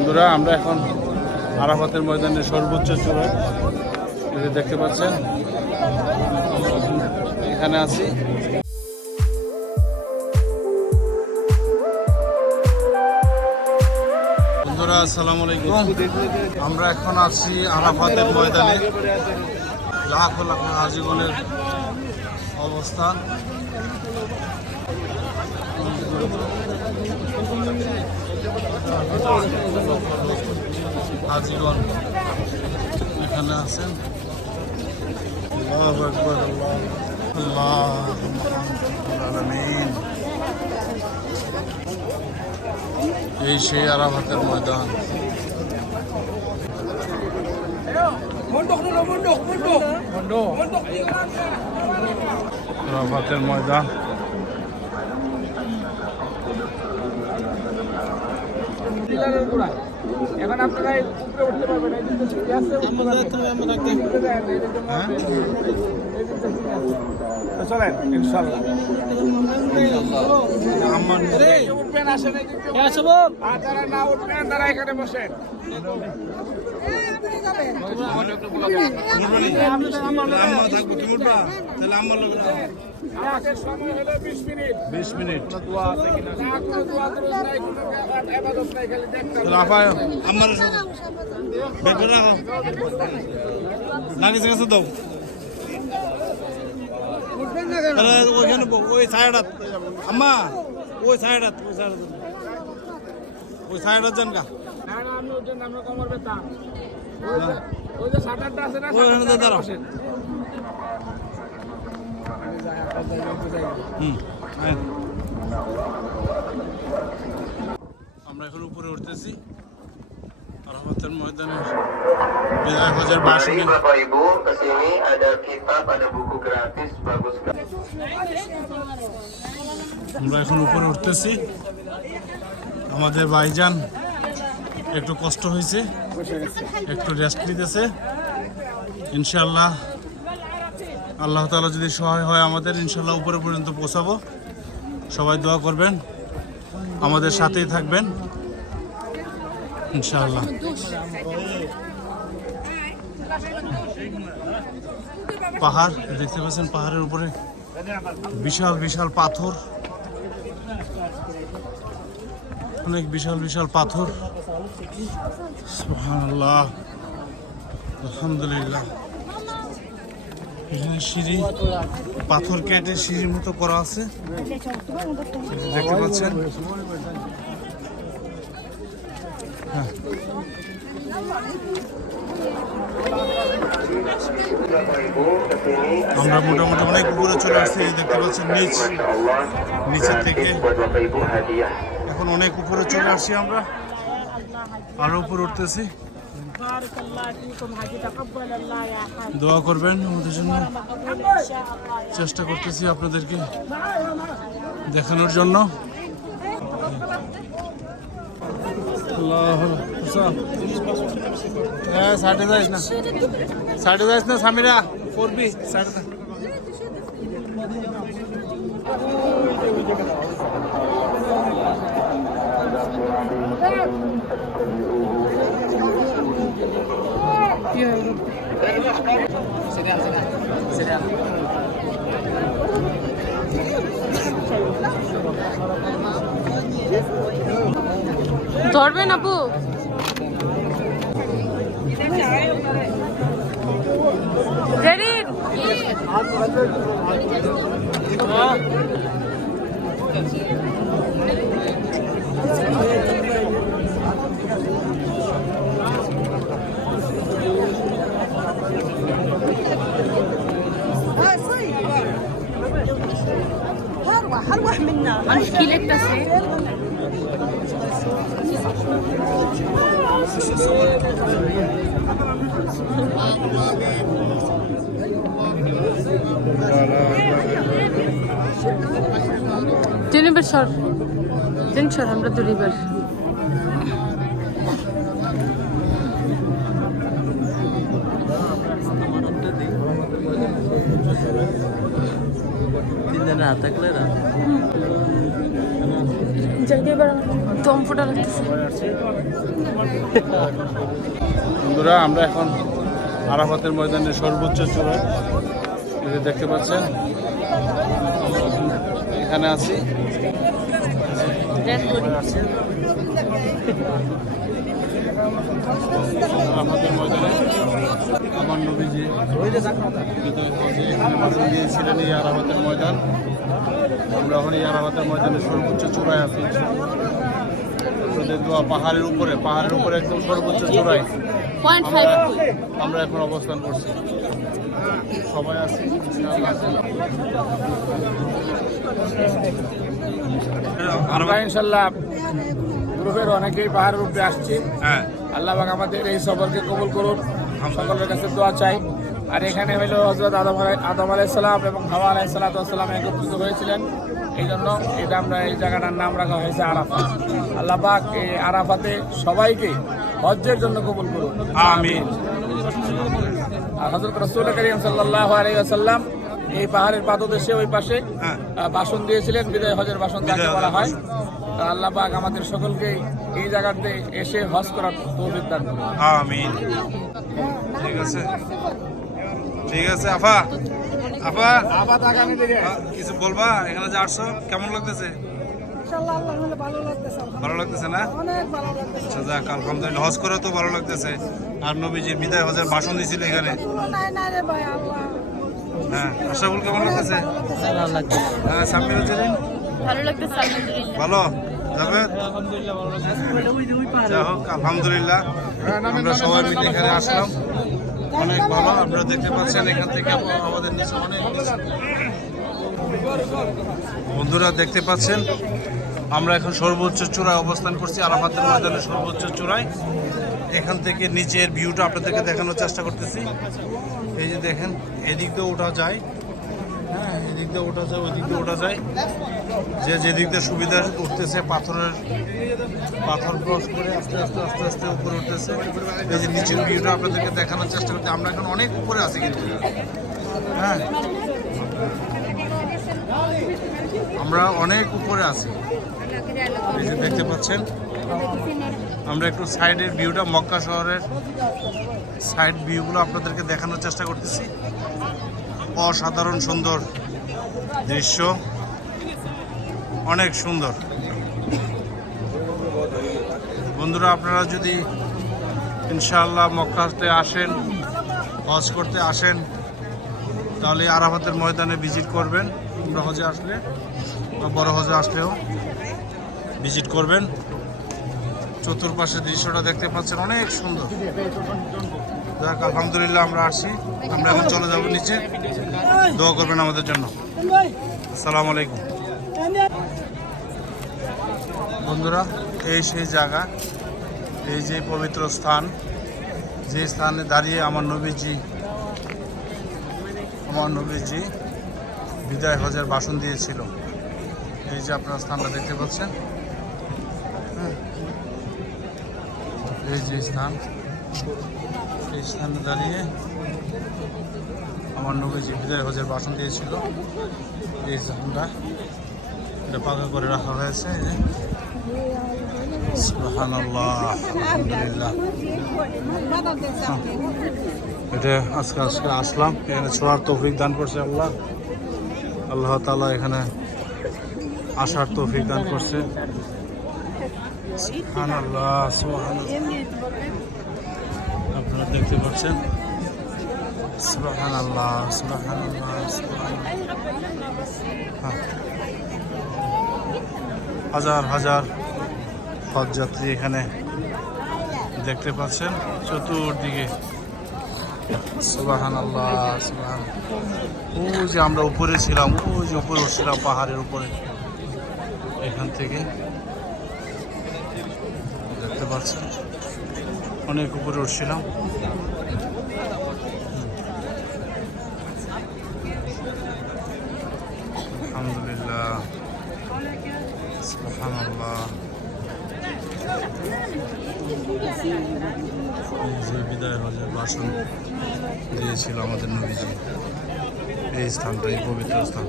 বন্ধুরা আমরা এখন আরাফাতের ময়দানের সর্বোচ্চ চূড়ায় দেখতে পাচ্ছেন, এখানে আছি। বন্ধুরা আসসালামু আলাইকুম, আমরা এখন আছি আরাফাতের ময়দানে। লাখো লাখো হাজিগণের অবস্থান। হাজিগণ এখানে আছেন। আল্লাহু আকবার, আল্লাহুম্মা আমিন। এই সেই আরাফাতের ময়দান। আরাফাতের ময়দান এখন আপনারা উপরে উঠতে পারবেন। এই দিকে সিঁড়ি আছে, তো চলেন ইনশাআল্লাহ। উঠবেন, আসেন। আর যারা না উঠবেন তারা এখানে বসেন। আমাদের সময় হলো 20 মিনিট। 20 মিনিট। দোয়া আছে কিনা? না, কোনো দোয়া দরুদ নাই, কোনো ইবাদত নাই, খালি দেখতে হবে। আমার বের রাখো, লাগিয়ে গেছে দাও। ওইখানে ওই সাইডাত আম্মা, ওই সাইডাত যান গা। না না, আমি ওই জন্য আমরা কোমর ব্যথা। ওই যে শাটারটা আছে না, ওইখানে দাঁড়াও। আমরা এখন উপরে উঠতেছি আরাফাতের ময়দানের বিদায় হজের বাসনে। Bapak Ibu, kesini ada kitab, ada buku gratis, bagus. আমরা এখন উপরে উঠতেছি। আমাদের ভাইজান একটু কষ্ট হয়েছে, একটু রেস্ট নিতেছে। ইনশাআল্লাহ আল্লাহ তাআলা যদি সহায় হয় আমাদের, ইনশাআল্লাহ উপরে পর্যন্ত পৌঁছাবো। সবাই দোয়া করবেন, আমাদের সাথেই থাকবেন ইনশাআল্লাহ। পাহাড় দেখতে পাচ্ছেন, পাহাড়ের উপরে বিশাল বিশাল পাথর, অনেক বিশাল বিশাল পাথর। সুবহানাল্লাহ, আলহামদুলিল্লাহ। এখানে সিঁড়ি, পাথর কেটে সিঁড়ির মতো করা আছে, দেখতে পাচ্ছেন। হ্যাঁ, আমরা মোটামুটি অনেক উপরে চলে আসছি, দেখতে পাচ্ছেন নিচের থেকে এখন অনেক উপরে চলে আসছি আমরা, আরো উপরে উঠতেছি। দোয়া করবেন আমাদের জন্য, চেষ্টা করতেছি আপনাদেরকে দেখানোর জন্য। সাইডে যাইস না, সাইডে যাইস না সামিরা, করবি সাইডে। ধরবেন আপু? রেডি? هروح منا مشكلة تصير جنب الشر تنشر هم ردوا ريبر তিনজনের হাত থাকলে না জায়গায় দম ফোটা লাগতেছে। বন্ধুরা আমরা এখন আরাফাতের ময়দানের সর্বোচ্চ চূড়ায় এই যে দেখতে পাচ্ছেন এখানে আছি আরাফাতের ময়দানে আমার নবীজি এখানে ভাষণ দিয়েছিলেন এই আরাফাতের ময়দান। আমরা এখন এই আরাফাতের ময়দানের সর্বোচ্চ চূড়ায় আছি। দোয়া পাহাড়ের উপরে একদম সর্বোচ্চ চূড়ায় আমরা এখন অবস্থান করছি। সবাই আছি আমরা ইনশাল্লাহ গ্রুপের অনেকেই পাহাড়ের উপরে আসছি। হ্যাঁ আল্লাহ পাক আমাদের এই সফরকে কবুল করুন, সকলের কাছে দোয়া চাই। আর এখানে হইল হযরত আদম আলাইহিস সালাম এবং হাওয়া আলাইহিস সালাম একত্রিত হয়েছিলেন, এই জন্য এটা আমরা এই জায়গাটার নাম রাখা হয়েছে আরাফাত। আল্লাহ পাক এই আরাফাতে সবাইকে হজ্জের জন্য কবুল করুন, আমিন। আর হযরত রাসূল করিম সাল্লাল্লাহু আলাইহি ওয়াসাল্লাম এই পাহাড়ের পাদদেশে ওই পাশে ভাষণ দিয়েছিলেন, বিদায় হজের ভাষণ যাকে বলা হয়। আল্লাহ পাক আমাদের সকলকে এই জায়গাতে এসে হজ করার তৌফিক দান করুন, আমিন। ঠিক আছে ঠিক আছে আফা আফা আবাদ আগামী দিনে কিছু বলবা? এখানে যে আসছো কেমন লাগতেছে? ইনশাআল্লাহ আল্লাহ ভালো লাগতেছে। ভালো লাগতেছে না? অনেক ভালো লাগতেছে। আচ্ছা যাক আলহামদুলিল্লাহ, হজ করে তো ভালো লাগতেছে। আর নবীজির বিদায় হজের ভাষণ দিয়েছিল এখানে। নাই রে ভাই আল্লাহ। হ্যাঁ আশরাফুল কেমন লাগতেছে? হ্যাঁ সামির হোসেন ভালো লাগতেছে আলহামদুলিল্লাহ। ভালো যাবে? যাই হোক আলহামদুলিল্লাহ আমরা সবাই মিলে এখানে আসলাম, অনেক ভালো। আপনারা দেখতে পাচ্ছেন এখান থেকে আমাদের নিচে অনেক বন্ধুরা দেখতে পাচ্ছেন আমরা এখন সর্বোচ্চ চূড়ায় অবস্থান করছি, আরাফাতের ময়দানের সর্বোচ্চ চূড়ায়। এখান থেকে নিচের ভিউটা আপনাদেরকে দেখানোর চেষ্টা করতেছি। এই যে দেখেন এদিক দিয়ে ওঠা যায়, হ্যাঁ এদিক দিয়ে ওঠা যায়, ওই দিক দিয়ে ওঠা যায়। যে যেদিক দিয়ে সুবিধা উঠতেছে পাথর ক্রস করে আস্তে আস্তে আস্তে আস্তে উপরে উঠতেছে। এই যে নিচের ভিউটা আপনাদেরকে দেখানোর চেষ্টা করতে, আমরা এখন অনেক উপরে আছি কিন্তু, হ্যাঁ আমরা অনেক উপরে আছি। এই যে দেখতে পাচ্ছেন আমরা একটু সাইডের ভিউটা, মক্কা শহরের সাইড ভিউগুলো আপনাদেরকে দেখানোর চেষ্টা করতেছি। অসাধারণ সুন্দর দৃশ্য, অনেক সুন্দর। বন্ধুরা আপনারা যদি ইনশাআল্লাহ মক্কাতে আসেন, হজ করতে আসেন, তাহলে আরাফাতের ময়দানে ভিজিট করবেন। আমরা হজে আসলে বা বড় হজে আসলেও ভিজিট করবেন। চতুর্পাশের দৃশ্যটা দেখতে পাচ্ছেন অনেক সুন্দর। যাক আলহামদুলিল্লাহ আমরা আসছি, আমরা এখন চলে যাব নিচে। দোয়া করবেন আমাদের জন্য। আসসালামু আলাইকুম। বন্ধুরা এই সেই জায়গা, এই যে পবিত্র স্থান, যে স্থানে দাঁড়িয়ে আমার নবীজি বিদায় হজের ভাষণ দিয়েছিল। এই যে আপনারা স্থানটা দেখতে পাচ্ছেন, এই যে স্থান, এই স্থানে দাঁড়িয়ে আমার নবীজি বিদায় হজের ভাষণ দিয়েছিল। এই স্থানটা এটা পাকা করে রাখা হয়েছে। সুবহানাল্লাহ, আলহামদুলিল্লাহ। এটা আজকে আসলাম, এখানে ছোড়ার তৌফিক দান করছে আল্লাহ তাআলা, এখানে আসার তৌফিক দান করছে। সুবহানাল্লাহ, সুবহানাল্লাহ। আপনারা দেখতে পাচ্ছেন সুবহানাল্লাহ, সুবহানাল্লাহ, সুবহানাল্লাহ। হাজার হাজার হজযাত্রী এখানে দেখতে পাচ্ছেন চতুর্দিকে। সুবহানাল্লাহ, সুবহানাল্লাহ। ওই যে আমরা উপরে ছিলাম, ওই যে উপরে উঠছিলাম পাহাড়ের উপরে, এখান থেকে দেখতে পাচ্ছেন অনেক উপরে উঠছিলাম। আলহামদুলিল্লাহ, সুবহানাল্লাহ। যে বিদায় হজের ভাষণ দিয়েছিল আমাদের নবীজি, এই স্থানটা, এই পবিত্র স্থান।